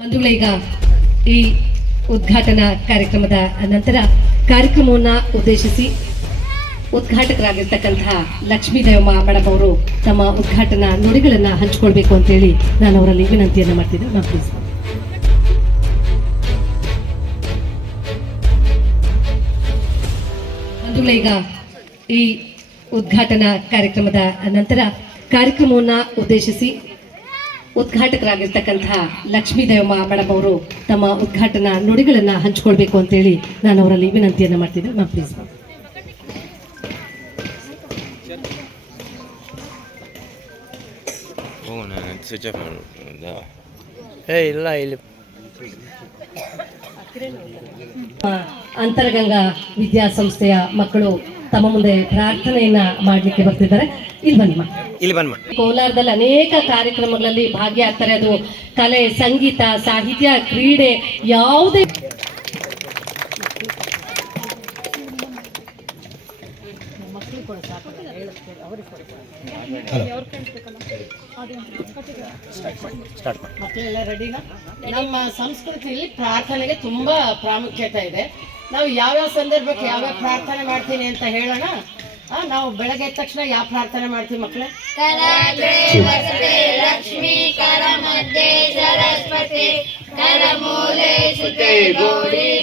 ಬಂಧುಗಳೇ ಈಗ ಈ ಉದ್ಘಾಟನಾ ಕಾರ್ಯಕ್ರಮದ ನಂತರ ಕಾರ್ಯಕ್ರಮವನ್ನ ಉದ್ದೇಶಿಸಿ ಉದ್ಘಾಟಕರಾಗಿರ್ತಕ್ಕಂತಹ ಲಕ್ಷ್ಮೀ ದೇವಮ್ಮ ಮೇಡಮ್ ಅವರು ತಮ್ಮ ಉದ್ಘಾಟನಾ ನುಡಿಗಳನ್ನ ಹಂಚಿಕೊಳ್ಬೇಕು ಅಂತೇಳಿ ನಾನು ಅವರಲ್ಲಿ ವಿನಂತಿಯನ್ನು ಮಾಡ್ತಿದ್ದೆ. ಮ್ಯಾಮ್ ಪ್ಲೀಸ್ ಬಂಧುಗಳೇ ಈಗ ಈ ಉದ್ಘಾಟನಾ ಕಾರ್ಯಕ್ರಮದ ನಂತರ ಕಾರ್ಯಕ್ರಮವನ್ನ ಉದ್ದೇಶಿಸಿ ಉದ್ಘಾಟಕರಾಗಿರ್ತಕ್ಕಂತಹ ಲಕ್ಷ್ಮೀ ದೇವಮ್ಮ ಮೇಡಮ್ ಅವರು ತಮ್ಮ ಉದ್ಘಾಟನಾ ನುಡಿಗಳನ್ನ ಹಂಚ್ಕೊಳ್ಬೇಕು ಅಂತೇಳಿ ನಾನು ಅವರಲ್ಲಿ ವಿನಂತಿಯನ್ನ ಮಾಡ್ತಿದ್ದೆ. ಮ್ಯಾಮ್ ಪ್ಲೀಸ್ ಇಲ್ಲ ಇಲ್ಲಿ ಅಂತರಗಂಗಾ ವಿದ್ಯಾಸಂಸ್ಥೆಯ ಮಕ್ಕಳು ತಮ್ಮ ಮುಂದೆ ಪ್ರಾರ್ಥನೆಯನ್ನ ಮಾಡಲಿಕ್ಕೆ ಬರ್ತಿದ್ದಾರೆ. ಇಲ್ಲಿ ಬನ್ನಿ ಇಲ್ಲಿ ಬನ್ನಿ ಕೋಲಾರದಲ್ಲಿ ಅನೇಕ ಕಾರ್ಯಕ್ರಮಗಳಲ್ಲಿ ಭಾಗಿಯಾಗ್ತಾರೆ. ಅದು ಕಲೆ ಸಂಗೀತ ಸಾಹಿತ್ಯ ಕ್ರೀಡೆ ಯಾವುದೇ ಮಕ್ಕಳೆಲ್ಲ ರೆಡಿನಾ ನಮ್ಮ ಸಂಸ್ಕೃತಿಯಲ್ಲಿ ಪ್ರಾರ್ಥನೆಗೆ ತುಂಬಾ ಪ್ರಾಮುಖ್ಯತೆ ಇದೆ. ನಾವು ಯಾವ್ಯಾವ ಸಂದರ್ಭಕ್ಕೆ ಯಾವ್ಯಾವ ಪ್ರಾರ್ಥನೆ ಮಾಡ್ತೀನಿ ಅಂತ ಹೇಳೋಣ? ನಾವು ಬೆಳಗ್ಗೆ ಎದ್ದ ತಕ್ಷಣ ಯಾವ ಪ್ರಾರ್ಥನೆ ಮಾಡ್ತೀವಿ ಮಕ್ಕಳೇ?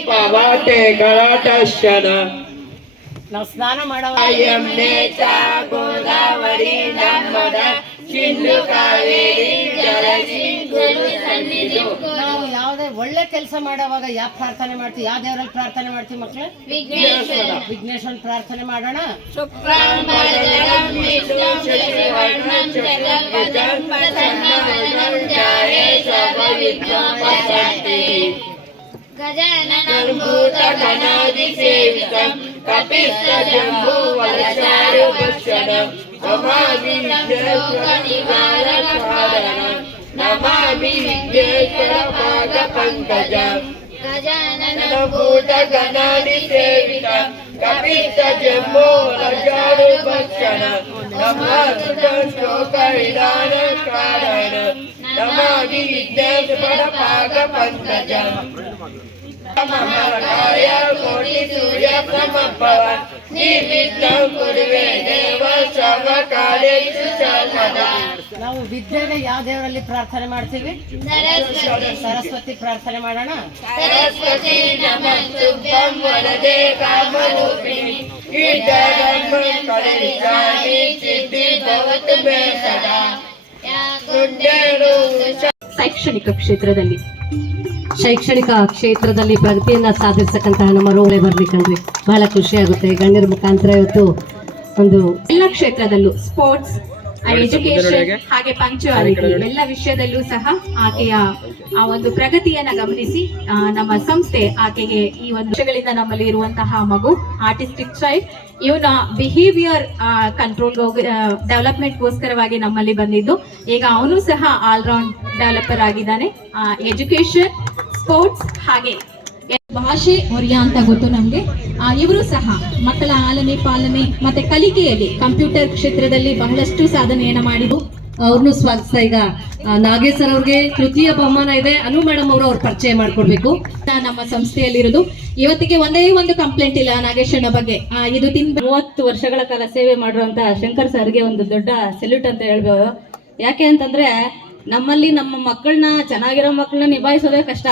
ಪವಾಟೆ ಗಲಾಟಶನ ನಾವು ಸ್ನಾನ ಮಾಡುವ ಯಮ್ನೆ ಚ ಗೋದಾವರಿ ನರ್ಮದ ಸಿಂಧು ಕಾವೇರಿ ನಾವು ಯಾವುದೇ ಒಳ್ಳೆ ಕೆಲಸ ಮಾಡೋವಾಗ ಯಾವ ಪ್ರಾರ್ಥನೆ ಮಾಡ್ತೀವಿ? ಯಾವ ದೇವರಲ್ಲಿ ಪ್ರಾರ್ಥನೆ ಮಾಡ್ತೀವಿ ಮಕ್ಕಳೇ ವಿಘ್ನೇಶ್ವರ. ಪ್ರಾರ್ಥನೆ ಮಾಡೋಣ. ಭೂತ ಗಣಾದಿ ಸೇವಿತಂ ಕಪಿಸ್ತ ಜಂಬೂ ವಲಚಾರು ಭಕ್ಷಣಂ ನಮಾಮಿ नमामि विघ्नेश्वरपादपङ्कजम् गजाननभूतगणादिसेवितम् कपितजम्बोलजारुभक्षण नमाश्लोकविधानकारण नमामि विघ्नेश्वरपादपङ्कजम् महाकाय कोटिसूर्यसमभव निमित्तं कुर्वे देव सर्वकार्येषु ನಾವು ವಿದ್ಯೆಗೆ ಯಾವ ದೇವರಲ್ಲಿ ಪ್ರಾರ್ಥನೆ ಮಾಡ್ತೀವಿ? ಸರಸ್ವತಿ ಪ್ರಾರ್ಥನೆ ಮಾಡೋಣ? ಸರಸ್ವತಿ ಶೈಕ್ಷಣಿಕ ಕ್ಷೇತ್ರದಲ್ಲಿ ಶೈಕ್ಷಣಿಕ ಕ್ಷೇತ್ರದಲ್ಲಿ ಪ್ರಗತಿಯನ್ನ ಸಾಧಿಸತಕ್ಕಂತಹ ನಮ್ಮ ರೋಳೆ ಬರ್ಲಿಕ್ಕಂದ್ರೆ ಬಹಳ ಖುಷಿ ಆಗುತ್ತೆ. ಗಣ್ಯರ ಮುಖಾಂತರ ಇವತ್ತು ಒಂದು ಎಲ್ಲ ಕ್ಷೇತ್ರದಲ್ಲೂ ಸ್ಪೋರ್ಟ್ಸ್ ಎಜುಕೇಶನ್ ಹಾಗೆ ಪಂಕ್ಚುಯಾಲಿಟಿ ಎಲ್ಲ ವಿಷಯದಲ್ಲೂ ಸಹ ಆಕೆಯ ಆ ಒಂದು ಪ್ರಗತಿಯನ್ನ ಗಮನಿಸಿ ನಮ್ಮ ಸಂಸ್ಥೆ ಆಕೆಗೆ ಈ ಒಂದು ವಿಷಯಗಳಿಂದ ನಮ್ಮಲ್ಲಿ ಇರುವಂತಹ ಮಗು ಆರ್ಟಿಸ್ಟಿಕ್ ಚೈಲ್ಡ್ ಇವನ ಬಿಹೇವಿಯರ್ ಕಂಟ್ರೋಲ್ ಡೆವಲಪ್ಮೆಂಟ್ಗೋಸ್ಕರವಾಗಿ ನಮ್ಮಲ್ಲಿ ಬಂದಿದ್ದು. ಈಗ ಅವನು ಸಹ ಆಲ್ರೌಂಡ್ ಡೆವಲಪರ್ ಆಗಿದ್ದಾನೆ. ಎಜುಕೇಶನ್ ಸ್ಪೋರ್ಟ್ಸ್ ಹಾಗೆ. ಭಾಷೆ ಒರಿಯ ಅಂತ ಗೊತ್ತು ನಮ್ಗೆ. ಇವರು ಸಹ ಮಕ್ಕಳ ಆಲನೆ ಪಾಲನೆ ಮತ್ತೆ ಕಲಿಕೆಯಲ್ಲಿ ಕಂಪ್ಯೂಟರ್ ಕ್ಷೇತ್ರದಲ್ಲಿ ಬಹಳಷ್ಟು ಸಾಧನೆಯನ್ನ ಮಾಡಿದ್ರು. ಅವ್ರನ್ನು ಸ್ವಾಗತಿಸ್ತಾ ಈಗ ನಾಗೇಶ್ವರ್ ನಾಗೇಶ್ ಸರ್ ಅವ್ರಿಗೆ ತೃತೀಯ ಬಹುಮಾನ ಇದೆ. ಅನು ಮೇಡಮ್ ಅವರು ಅವ್ರ ಪರಿಚಯ ಮಾಡ್ಕೊಡ್ಬೇಕು. ನಮ್ಮ ಸಂಸ್ಥೆಯಲ್ಲಿರೋದು. ಇವತ್ತಿಗೆ ಒಂದೇ ಒಂದು ಕಂಪ್ಲೇಂಟ್ ಇಲ್ಲ ನಾಗೇಶನ ಬಗ್ಗೆ. ಆ, ಇದು ತಿನ್ ಮೂವತ್ತು ವರ್ಷಗಳ ಕಾಲ ಸೇವೆ ಮಾಡಿರುವಂತ ಶಂಕರ್ ಸರ್ಗೆ ಒಂದು ದೊಡ್ಡ ಸೆಲ್ಯೂಟ್ ಅಂತ ಹೇಳ್ಬೋದು. ಯಾಕೆ ಅಂತಂದ್ರೆ ನಮ್ಮಲ್ಲಿ ನಮ್ಮ ಮಕ್ಕಳನ್ನ ಚೆನ್ನಾಗಿರೋ ಮಕ್ಕಳನ್ನ ನಿಭಾಯಿಸೋದೇ ಕಷ್ಟ.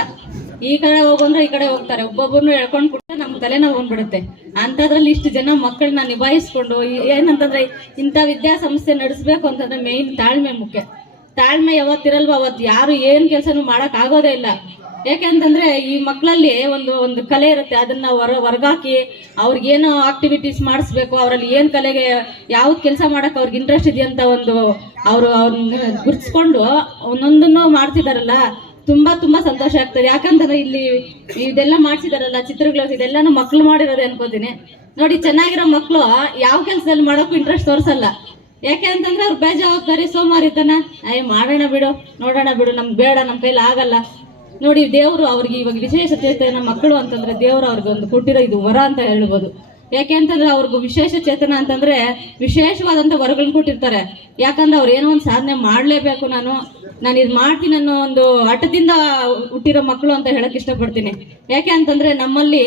ಈ ಕಡೆ ಹೋಗಂದ್ರೆ ಈ ಕಡೆ ಹೋಗ್ತಾರೆ. ಒಬ್ಬೊಬ್ಬರನ್ನು ಎಳ್ಕೊಂಡು ಬಿಟ್ಟರೆ ನಮ್ಮ ತಲೆನೋವು ಬಂದ್ಬಿಡುತ್ತೆ. ಅಂಥದ್ರಲ್ಲಿ ಇಷ್ಟು ಜನ ಮಕ್ಕಳನ್ನ ನಿಭಾಯಿಸ್ಕೊಂಡು ಏನಂತಂದ್ರೆ ಇಂಥ ವಿದ್ಯಾಸಂಸ್ಥೆ ನಡೆಸ್ಬೇಕು ಅಂತಂದ್ರೆ ಮೇಯ್ನ್ ತಾಳ್ಮೆ ಮುಖ್ಯ. ತಾಳ್ಮೆ ಯಾವತ್ತಿರಲ್ವೋ ಅವತ್ತು ಯಾರು ಏನು ಕೆಲಸನೂ ಮಾಡಕ್ ಆಗೋದೇ ಇಲ್ಲ. ಯಾಕೆ ಅಂತಂದ್ರೆ ಈ ಮಕ್ಕಳಲ್ಲಿ ಒಂದು ಒಂದು ಕಲೆ ಇರುತ್ತೆ. ಅದನ್ನ ಹೊರ ಹೊರಗಾಕಿ ಅವ್ರಿಗೇನು ಆಕ್ಟಿವಿಟೀಸ್ ಮಾಡಿಸ್ಬೇಕು. ಅವರಲ್ಲಿ ಏನು ಕಲೆಗೆ ಯಾವ್ದು ಕೆಲಸ ಮಾಡಕ್ ಅವ್ರಿಗೆ ಇಂಟ್ರೆಸ್ಟ್ ಇದೆಯಂತ ಒಂದು ಅವರು ಅವ್ರನ್ನ ಗುರ್ಸ್ಕೊಂಡು ಒಂದೊಂದನ್ನು ಮಾಡ್ತಿದಾರಲ್ಲ ತುಂಬಾ ತುಂಬಾ ಸಂತೋಷ ಆಗ್ತದೆ. ಯಾಕಂತಂದ್ರೆ ಇಲ್ಲಿ ಇದೆಲ್ಲ ಮಾಡ್ಸಿದಾರಲ್ಲ, ಚಿತ್ರಗಳು, ಇದೆಲ್ಲಾನು ಮಕ್ಳು ಮಾಡಿರೋದೆ ಅನ್ಕೋತೀನಿ. ನೋಡಿ, ಚೆನ್ನಾಗಿರೋ ಮಕ್ಕಳು ಯಾವ ಕೆಲಸದಲ್ಲಿ ಮಾಡೋಕ್ಕೂ ಇಂಟ್ರೆಸ್ಟ್ ತೋರಿಸಲ್ಲ. ಯಾಕೆ ಅಂತಂದ್ರೆ ಅವ್ರು ಬೇಜವಾಬ್ದಾರಿ ಸೋಮಾರಿತನ ಅಯ್ಯ ಮಾಡೋಣ ಬಿಡು, ನೋಡೋಣ ಬಿಡು, ನಮ್ಗೆ ಬೇಡ ನಮ್ಮ ಕೈಲಿ ಆಗಲ್ಲ. ನೋಡಿ, ದೇವರು ಅವ್ರಿಗೆ ಇವಾಗ ವಿಶೇಷ ಚೇತನ ಮಕ್ಕಳು ಅಂತಂದ್ರೆ ದೇವರು ಅವ್ರಿಗೆ ಒಂದು ಕೊಟ್ಟಿರೋ ಇದು ವರ ಅಂತ ಹೇಳ್ಬೋದು. ಯಾಕೆ ಅಂತಂದ್ರೆ ಅವ್ರಿಗೂ ವಿಶೇಷ ಚೇತನ ಅಂತಂದ್ರೆ ವಿಶೇಷವಾದಂಥ ವರಗಳನ್ನ ಕೊಟ್ಟಿರ್ತಾರೆ. ಯಾಕಂದ್ರೆ ಅವ್ರು ಏನೋ ಒಂದು ಸಾಧನೆ ಮಾಡಲೇಬೇಕು ನಾನು. ನಾನು ಇದು ಮಾಡ್ತೀನಿ ಅನ್ನೋ ಒಂದು ಹಠದಿಂದ ಹುಟ್ಟಿರೋ ಮಕ್ಕಳು ಅಂತ ಹೇಳಕ್ ಇಷ್ಟಪಡ್ತೀನಿ. ಯಾಕೆ ಅಂತಂದ್ರೆ ನಮ್ಮಲ್ಲಿ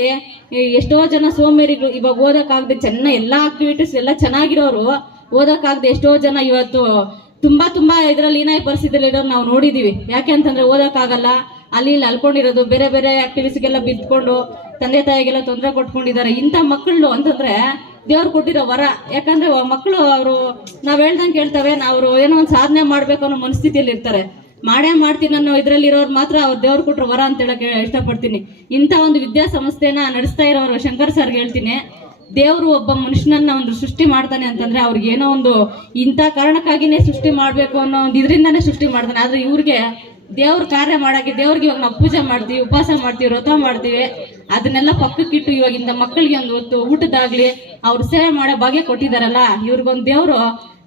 ಎಷ್ಟೋ ಜನ ಸೋಮೇರಿಗಳು ಇವಾಗ ಓದಕ್ಕಾಗದೆ ಚೆನ್ನಾಗಿ ಎಲ್ಲ ಆಕ್ಟಿವಿಟೀಸ್ ಎಲ್ಲ ಚೆನ್ನಾಗಿರೋರು ಓದಕ್ಕಾಗದೆ ಎಷ್ಟೋ ಜನ ಇವತ್ತು ತುಂಬಾ ತುಂಬಾ ಇದರಲ್ಲಿ ಏನಾಯ್ ಪರಿಸ್ಥಿತಿಯಲ್ಲಿ ನಾವು ನೋಡಿದೀವಿ. ಯಾಕೆ ಅಂತಂದ್ರೆ ಓದಕ್ಕಾಗಲ್ಲ. ಅಲ್ಲಿ ಇಲ್ಲಿ ಅಲ್ಕೊಂಡಿರೋದು ಬೇರೆ ಬೇರೆ ಆಕ್ಟಿವಿಟೀಸ್ಗೆಲ್ಲ ಬಿದ್ಕೊಂಡು ತಂದೆ ತಾಯಿಗೆಲ್ಲ ತೊಂದರೆ ಕೊಟ್ಕೊಂಡಿದ್ದಾರೆ. ಇಂಥ ಮಕ್ಕಳು ಅಂತಂದ್ರೆ ದೇವ್ರು ಕೊಟ್ಟಿರೋ ವರ. ಯಾಕಂದ್ರೆ ಮಕ್ಕಳು ಅವರು ನಾವು ಹೇಳ್ದಂಗೆ ಕೇಳ್ತವೆ ನಾವು ಏನೋ ಒಂದು ಸಾಧನೆ ಮಾಡ್ಬೇಕು ಅನ್ನೋ ಮನಸ್ಥಿತಿಯಲ್ಲಿ ಇರ್ತಾರೆ. ಮಾಡೇ ಮಾಡ್ತೀನಿ ಅನ್ನೋ ಇದ್ರಲ್ಲಿರೋರು ಮಾತ್ರ ಅವ್ರು ದೇವ್ರು ಕೊಟ್ಟರು ವರ ಅಂತ ಹೇಳಕ್ ಇಷ್ಟಪಡ್ತೀನಿ. ಇಂಥ ಒಂದು ವಿದ್ಯಾಸಂಸ್ಥೆನ ನಡೆಸ್ತಾ ಇರೋರು ಶಂಕರ್ ಸರ್ಗೆ ಹೇಳ್ತೀನಿ. ದೇವರು ಒಬ್ಬ ಮನುಷ್ಯನನ್ನ ಒಂದು ಸೃಷ್ಟಿ ಮಾಡ್ತಾನೆ ಅಂತಂದ್ರೆ ಅವ್ರಿಗೆ ಏನೋ ಒಂದು ಇಂಥ ಕಾರಣಕ್ಕಾಗಿನೇ ಸೃಷ್ಟಿ ಮಾಡಬೇಕು ಅನ್ನೋ ಒಂದು ಇದರಿಂದಾನೇ ಸೃಷ್ಟಿ ಮಾಡ್ತಾನೆ. ಆದ್ರೆ ಇವ್ರಿಗೆ ದೇವ್ರ ಕಾರ್ಯ ಮಾಡೋಕ್ಕೆ ದೇವ್ರಿಗೆ ಇವಾಗ ನಾವು ಪೂಜೆ ಮಾಡ್ತೀವಿ, ಉಪವಾಸ ಮಾಡ್ತೀವಿ, ವ್ರತ ಮಾಡ್ತೀವಿ, ಅದನ್ನೆಲ್ಲ ಪಕ್ಕಕ್ಕಿಟ್ಟು ಇವಾಗಿಂದ ಮಕ್ಕಳಿಗೆ ಒಂದು ಹೊತ್ತು ಊಟದಾಗ್ಲಿ ಅವ್ರ ಸೇವೆ ಮಾಡೋ ಭಾಗ್ಯ ಕೊಟ್ಟಿದಾರಲ್ಲ, ಇವ್ರಿಗೊಂದು ದೇವ್ರು,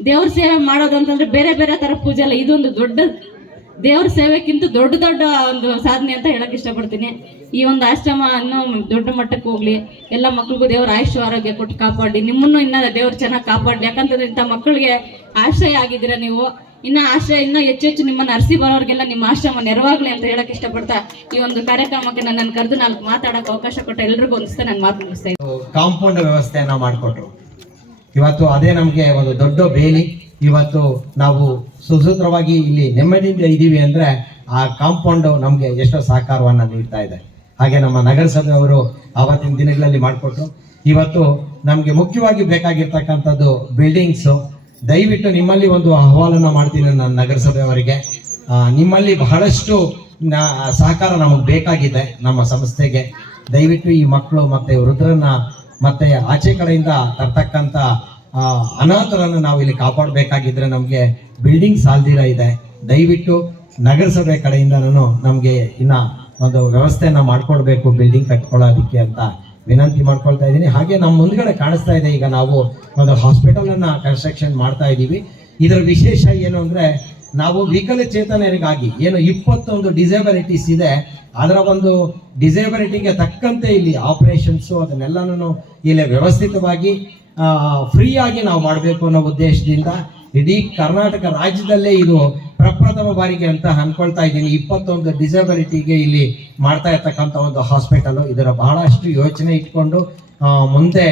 ದೇವ್ರ ಸೇವೆ ಮಾಡೋದು ಅಂತಂದ್ರೆ ಬೇರೆ ಬೇರೆ ತರ ಪೂಜೆ ಅಲ್ಲ, ಇದೊಂದು ದೊಡ್ಡ ದೇವ್ರ ಸೇವೆಕ್ಕಿಂತ ದೊಡ್ಡ ದೊಡ್ಡ ಒಂದು ಸಾಧನೆ ಅಂತ ಹೇಳಕ್ ಇಷ್ಟಪಡ್ತೀನಿ. ಈ ಒಂದು ಆಶ್ರಮ ಅನ್ನೋ ದೊಡ್ಡ ಮಟ್ಟಕ್ಕೆ ಹೋಗ್ಲಿ, ಎಲ್ಲ ಮಕ್ಳಿಗೂ ದೇವ್ರ ಆಯುಷ್ ಆರೋಗ್ಯ ಕೊಟ್ಟು ಕಾಪಾಡಿ, ನಿಮ್ಮನ್ನು ಇನ್ನ ದೇವ್ರು ಚೆನ್ನಾಗಿ ಕಾಪಾಡಿ ಯಾಕಂತಂದ್ರೆ ಇಂಥ ಮಕ್ಕಳಿಗೆ ಆಶ್ರಯ ಆಗಿದ್ದೀರಾ ನೀವು? ಇನ್ನ ಆಶ್ರಯ ಇನ್ನೂ ಹೆಚ್ಚು ಹೆಚ್ಚು ನಿಮ್ಮನ್ನ ಅರಸಿ ಬರೋರಿಗೆಲ್ಲ ನಿಮ್ಮ ಆಶ್ರಮ ನೆರವಾಗ್ಲಿ ಅಂತ ಹೇಳಕ್ ಇಷ್ಟಪಡ್ತಾ ಈ ಒಂದು ಕಾರ್ಯಕ್ರಮಕ್ಕೆ ನನ್ನನ್ನು ಕರೆದು ನಾಲ್ಕು ಮಾತಾಡಕ್ಕೆ ಅವಕಾಶ ಕೊಟ್ಟ ಎಲ್ರಿಗೂ ಒಂದಿಸ್ತಾ ನಾನು ಮಾತು ಮುಗಿಸ್ತಾ ಇದ್ದೀನಿ. ಕಾಂಪೌಂಡ್ ವ್ಯವಸ್ಥೆಯನ್ನು ಮಾಡಿಕೊಟ್ರು. ಇವತ್ತು ಅದೇ ನಮಗೆ ಒಂದು ದೊಡ್ಡ ಬೇಲಿ. ಇವತ್ತು ನಾವು ಸುಸೂತ್ರವಾಗಿ ಇಲ್ಲಿ ನೆಮ್ಮದಿಯಿಂದ ಇದ್ದೀವಿ ಅಂದ್ರೆ ಆ ಕಾಂಪೌಂಡ್ ನಮಗೆ ಎಷ್ಟೋ ಸಹಕಾರವನ್ನ ನೀಡ್ತಾ ಇದೆ. ಹಾಗೆ ನಮ್ಮ ನಗರಸಭೆಯವರು ಆವತ್ತಿನ ದಿನಗಳಲ್ಲಿ ಮಾಡಿಕೊಟ್ರು. ಇವತ್ತು ನಮಗೆ ಮುಖ್ಯವಾಗಿ ಬೇಕಾಗಿರ್ತಕ್ಕಂಥದ್ದು ಬಿಲ್ಡಿಂಗ್ಸು ದಯವಿಟ್ಟು ನಿಮ್ಮಲ್ಲಿ ಒಂದು ಅಹವಾಲನ್ನ ಮಾಡ್ತೀನಿ ನಾನು ನಗರಸಭೆಯವರಿಗೆ. ನಿಮ್ಮಲ್ಲಿ ಬಹಳಷ್ಟು ಸಹಕಾರ ನಮಗೆ ಬೇಕಾಗಿದೆ ನಮ್ಮ ಸಂಸ್ಥೆಗೆ. ದಯವಿಟ್ಟು ಈ ಮಕ್ಕಳು ಮತ್ತೆ ವೃದ್ಧರನ್ನ ಮತ್ತೆ ಆಚೆ ಕಡೆಯಿಂದ ತರ್ತಕ್ಕಂಥ ಅನಾಥರನ್ನು ನಾವು ಇಲ್ಲಿ ಕಾಪಾಡಬೇಕಾಗಿದ್ರೆ ನಮಗೆ ಬಿಲ್ಡಿಂಗ್ ಸಾಲ್ದಿರ ಇದೆ. ದಯವಿಟ್ಟು ನಗರಸಭೆ ಕಡೆಯಿಂದ ನಾನು ನಮಗೆ ಇನ್ನ ಒಂದು ವ್ಯವಸ್ಥೆಯನ್ನು ಮಾಡ್ಕೊಡ್ಬೇಕು ಬಿಲ್ಡಿಂಗ್ ಕಟ್ಕೊಳ್ಳೋದಕ್ಕೆ ಅಂತ ವಿನಂತಿ ಮಾಡ್ಕೊಳ್ತಾ ಇದ್ದೀನಿ. ಹಾಗೆ ನಮ್ಮ ಮುಂದ್ಗಡೆ ಕಾಣಿಸ್ತಾ ಇದೆ, ಈಗ ನಾವು ಒಂದು ಹಾಸ್ಪಿಟಲನ್ನು ಕನ್ಸ್ಟ್ರಕ್ಷನ್ ಮಾಡ್ತಾ ಇದ್ದೀವಿ. ಇದರ ವಿಶೇಷ ಏನು ಅಂದ್ರೆ, ನಾವು ವಿಕಲಚೇತನರಿಗಾಗಿ ಏನು ಇಪ್ಪತ್ತೊಂದು ಡಿಸೇಬಿಲಿಟೀಸ್ ಇದೆ. ಅದರ ಒಂದು ಡಿಸೇಬಿಲಿಟಿಗೆ ತಕ್ಕಂತೆ ಇಲ್ಲಿ ಆಪರೇಷನ್ಸು ಅದನ್ನೆಲ್ಲನೂ ಇಲ್ಲಿ ವ್ಯವಸ್ಥಿತವಾಗಿ ಫ್ರೀಯಾಗಿ ನಾವು ಮಾಡಬೇಕು ಅನ್ನೋ ಉದ್ದೇಶದಿಂದ ಇಡೀ ಕರ್ನಾಟಕ ರಾಜ್ಯದಲ್ಲೇ ಇದು ಪ್ರಪ್ರಥಮ ಬಾರಿಗೆ ಅಂತ ಅನ್ಕೊಳ್ತಾ ಇದ್ದೀನಿ. ಇಪ್ಪತ್ತೊಂದು ಡಿಸಬಿಲಿಟಿಗೆ ಇಲ್ಲಿ ಮಾಡ್ತಾ ಇರ್ತಕ್ಕಂಥ ಒಂದು ಹಾಸ್ಪಿಟಲು ಇದರ ಬಹಳಷ್ಟು ಯೋಚನೆ ಇಟ್ಕೊಂಡು ಮುಂದೆ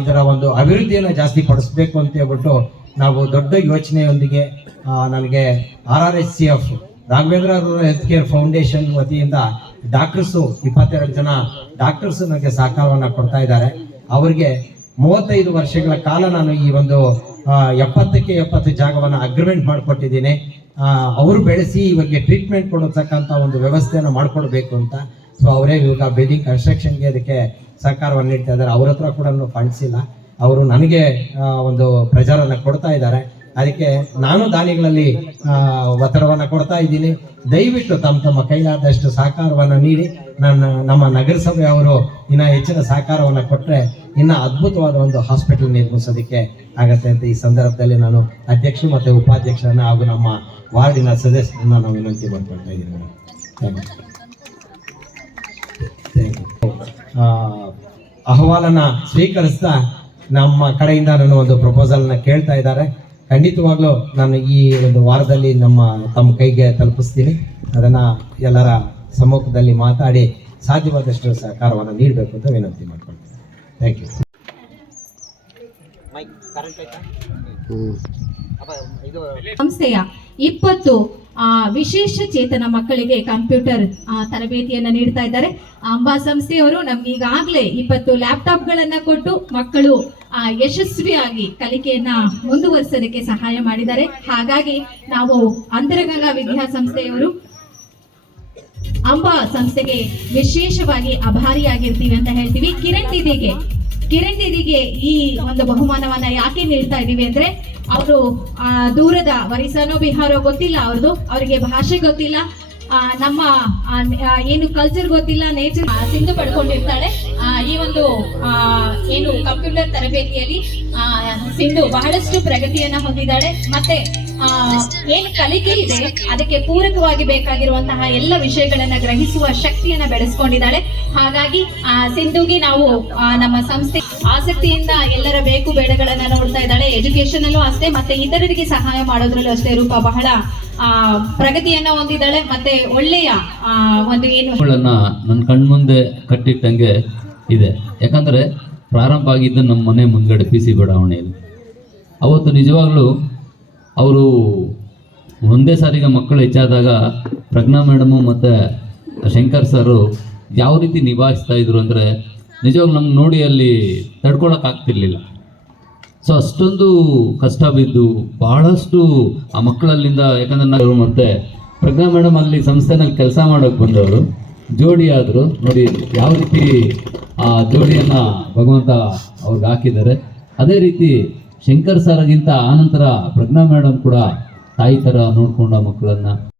ಇದರ ಒಂದು ಅಭಿವೃದ್ಧಿಯನ್ನು ಜಾಸ್ತಿ ಪಡಿಸ್ಬೇಕು ಅಂತ ಹೇಳ್ಬಿಟ್ಟು ನಾವು ದೊಡ್ಡ ಯೋಚನೆಯೊಂದಿಗೆ ನನಗೆ R R S C F Raghavendra health care foundation ವತಿಯಿಂದ ಡಾಕ್ಟರ್ಸು ಇಪ್ಪತ್ತೆರಡು ಜನ ಡಾಕ್ಟರ್ಸ್ ನನಗೆ ಸಹಕಾರವನ್ನು ಕೊಡ್ತಾ ಇದ್ದಾರೆ. ಅವರಿಗೆ ಮೂವತ್ತೈದು ವರ್ಷಗಳ ಕಾಲ ನಾನು ಈ ಒಂದು ಎಪ್ಪತ್ತಕ್ಕೆ ಎಪ್ಪತ್ತು ಜಾಗವನ್ನು ಅಗ್ರಿಮೆಂಟ್ ಮಾಡಿಕೊಟ್ಟಿದ್ದೀನಿ. ಅವರು ಬೆಳೆಸಿ ಇವಾಗ ಟ್ರೀಟ್ಮೆಂಟ್ ಕೊಡತಕ್ಕಂಥ ಒಂದು ವ್ಯವಸ್ಥೆಯನ್ನು ಮಾಡಿಕೊಡ್ಬೇಕು ಅಂತ. ಸೊ ಅವರೇ ಇವಾಗ ಬಿಲ್ಡಿಂಗ್ ಕನ್ಸ್ಟ್ರಕ್ಷನ್ಗೆ ಅದಕ್ಕೆ ಸರ್ಕಾರವನ್ನು ನೀಡ್ತಾ ಇದ್ದಾರೆ. ಅವ್ರ ಹತ್ರ ಕೂಡ ಫಂಡ್ಸ್ ಇಲ್ಲ. ಅವರು ನನಗೆ ಒಂದು ಪ್ರೆಜರನ್ನು ಕೊಡ್ತಾ ಇದ್ದಾರೆ. ಅದಕ್ಕೆ ನಾನು ದಾನಿಗಳಲ್ಲಿ ಒತ್ತಡವನ್ನು ಕೊಡ್ತಾ ಇದ್ದೀನಿ. ದಯವಿಟ್ಟು ತಮ್ಮ ತಮ್ಮ ಕೈಲಾದಷ್ಟು ಸಹಕಾರವನ್ನು ನೀಡಿ. ನನ್ನ ನಮ್ಮ ನಗರಸಭೆಯವರು ಇನ್ನ ಹೆಚ್ಚಿನ ಸಹಕಾರವನ್ನು ಕೊಟ್ಟರೆ ಇನ್ನ ಅದ್ಭುತವಾದ ಒಂದು ಹಾಸ್ಪಿಟಲ್ ನಿರ್ಮಿಸೋದಕ್ಕೆ ಆಗತ್ತೆ ಅಂತ ಈ ಸಂದರ್ಭದಲ್ಲಿ ನಾನು ಅಧ್ಯಕ್ಷರು ಮತ್ತು ಉಪಾಧ್ಯಕ್ಷರನ್ನ ಹಾಗೂ ನಮ್ಮ ವಾರ್ಡಿನ ಸದಸ್ಯರನ್ನ ನಾವು ವಿನಂತಿ ಮಾಡ್ಕೊಳ್ತಾ. ಆ, ಅಹವಾಲನ್ನ ಸ್ವೀಕರಿಸ್ತಾ ನಮ್ಮ ಕಡೆಯಿಂದ ನಾನು ಒಂದು ಪ್ರಪೋಸಲ್ನ ಕೇಳ್ತಾ ಇದ್ದಾರೆ. ಖಂಡಿತವಾಗ್ಲೂ ನಾನು ಈ ಒಂದು ವಾರದಲ್ಲಿ ನಮ್ಮ ತಮ್ಮ ಕೈಗೆ ತಲುಪಿಸ್ತೀನಿ. ಅದನ್ನ ಎಲ್ಲರ ಸಮ್ಮುಖದಲ್ಲಿ ಮಾತಾಡಿ ಸಾಧ್ಯವಾದಷ್ಟು ಸಹಕಾರವನ್ನು ನೀಡಬೇಕು ಅಂತ ವಿನಂತಿ ಮಾಡ್ಕೊಳ್ತೀನಿ. ಥ್ಯಾಂಕ್ ಯು ಸಂಸ್ಥೆಯ ಇಪ್ಪತ್ತು ವಿಶೇಷ ಚೇತನ ಮಕ್ಕಳಿಗೆ ಕಂಪ್ಯೂಟರ್ ತರಬೇತಿಯನ್ನ ನೀಡ್ತಾ ಇದ್ದಾರೆ. ಅಂಬಾ ಸಂಸ್ಥೆಯವರು ನಮ್ಗೆ ಈಗಾಗಲೇ ಇಪ್ಪತ್ತು ಲ್ಯಾಪ್ಟಾಪ್ ಗಳನ್ನ ಕೊಟ್ಟು ಮಕ್ಕಳು ಯಶಸ್ವಿಯಾಗಿ ಕಲಿಕೆಯನ್ನ ಮುಂದುವರಿಸೋದಕ್ಕೆ ಸಹಾಯ ಮಾಡಿದ್ದಾರೆ. ಹಾಗಾಗಿ ನಾವು ಅಂತರಗಂಗಾ ವಿದ್ಯಾಸಂಸ್ಥೆಯವರು ಅಂಬಾ ಸಂಸ್ಥೆಗೆ ವಿಶೇಷವಾಗಿ ಅಭಾರಿಯಾಗಿರ್ತೀವಿ ಅಂತ ಹೇಳ್ತೀವಿ. ಕಿರಣ್ ದಿದಿಗೆ ಕಿರಣ್ ದಿದಿಗೆ ಈ ಒಂದು ಬಹುಮಾನವನ್ನ ಯಾಕೆ ನೀಡ್ತಾ ಇದೀವಿ ಅಂದ್ರೆ ಅವರು ದೂರದ ಒರಿಸ್ಸಾನೋ ಬಿಹಾರೋ ಗೊತ್ತಿಲ್ಲ ಅವ್ರದ್ದು. ಅವರಿಗೆ ಭಾಷೆ ಗೊತ್ತಿಲ್ಲ. ನಮ್ಮ ಏನು ಕಲ್ಚರ್ ಗೊತ್ತಿಲ್ಲ ನೇಚರ್ ಸಿಂಧು ಪಡ್ಕೊಂಡಿರ್ತಾಳೆ. ಈ ಒಂದು ಏನು ಕಂಪ್ಯೂಟರ್ ತರಬೇತಿಯಲ್ಲಿ ಸಿಂಧು ಬಹಳಷ್ಟು ಪ್ರಗತಿಯನ್ನ ಹೊಂದಿದ್ದಾಳೆ. ಮತ್ತೆ ಏನು ಕಲಿಕೆ ಇದೆ, ಅದಕ್ಕೆ ಪೂರಕವಾಗಿ ಬೇಕಾಗಿರುವಂತಹ ಎಲ್ಲ ವಿಷಯಗಳನ್ನ ಗ್ರಹಿಸುವ ಶಕ್ತಿಯನ್ನ ಬೆಳೆಸ್ಕೊಂಡಿದ್ದಾಳೆ. ಹಾಗಾಗಿ, ಆ, ಸಿಂಧುಗೆ ನಾವು ನಮ್ಮ ಸಂಸ್ಥೆ ಆಸಕ್ತಿಯಿಂದ ಎಲ್ಲರ ಬೇಕು ಬೇಡಗಳನ್ನ ನೋಡ್ತಾ ಇದ್ದಾಳೆ. ಎಜುಕೇಶನ್ ಅಲ್ಲೂ ಅಷ್ಟೇ, ಮತ್ತೆ ಇತರರಿಗೆ ಸಹಾಯ ಮಾಡೋದ್ರಲ್ಲೂ ಅಷ್ಟೇ ರೂಪ ಬಹಳ, ಆ, ಪ್ರಗತಿಯನ್ನ ಹೊಂದಿದ್ದಾಳೆ. ಮತ್ತೆ ಒಳ್ಳೆಯ ಒಂದು ಏನು ನನ್ನ ಕಣ್ಮುಂದೆ ಕಟ್ಟಿಟ್ಟಂಗೆ ಇದೆ. ಯಾಕಂದ್ರೆ ಪ್ರಾರಂಭ ಆಗಿದ್ದು ನಮ್ಮ ಮನೆ ಮುಂದ್ಗಡೆ ಪಿ ಸಿ ಬಡಾವಣೆಯಲ್ಲಿ. ಅವತ್ತು ನಿಜವಾಗ್ಲೂ ಅವರು ಒಂದೇ ಸಾರಿಗೆ ಮಕ್ಕಳು ಹೆಚ್ಚಾದಾಗ ಪ್ರಜ್ಞಾ ಮೇಡಮು ಮತ್ತು ಶಂಕರ್ ಸರು ಯಾವ ರೀತಿ ನಿಭಾಯಿಸ್ತಾ ಇದ್ರು ಅಂದರೆ ನಿಜವಾಗ್ಲೂ ನಮ್ಗೆ ನೋಡಿ ಅಲ್ಲಿ ತಡ್ಕೊಳಕ್ಕಾಗ್ತಿರ್ಲಿಲ್ಲ ಸೊ ಅಷ್ಟೊಂದು ಕಷ್ಟ ಬಿದ್ದು ಬಹಳಷ್ಟು ಆ ಮಕ್ಕಳಲ್ಲಿಂದ ಯಾಕಂದ್ರೆ ನಾವು ಮತ್ತೆ ಪ್ರಜ್ಞಾ ಮೇಡಮ್ ಅಲ್ಲಿ ಸಂಸ್ಥೆನಲ್ಲಿ ಕೆಲಸ ಮಾಡೋಕೆ ಬಂದವರು, ಜೋಡಿ ಆದರು, ನೋಡಿ ಯಾವ ರೀತಿ ಆ ಜೋಡಿಯನ್ನು ಭಗವಂತ ಅವ್ರಿಗೆ ಹಾಕಿದ್ದಾರೆ. ಅದೇ ರೀತಿ ಶಂಕರ್ ಸರ್ಗಿಂತ ಆನಂತರ ಪ್ರಜ್ಞಾ ಮೇಡಮ್ ಕೂಡ ತಾಯಿ ಥರ ನೋಡ್ಕೊಂಡ ಮಕ್ಕಳನ್ನು.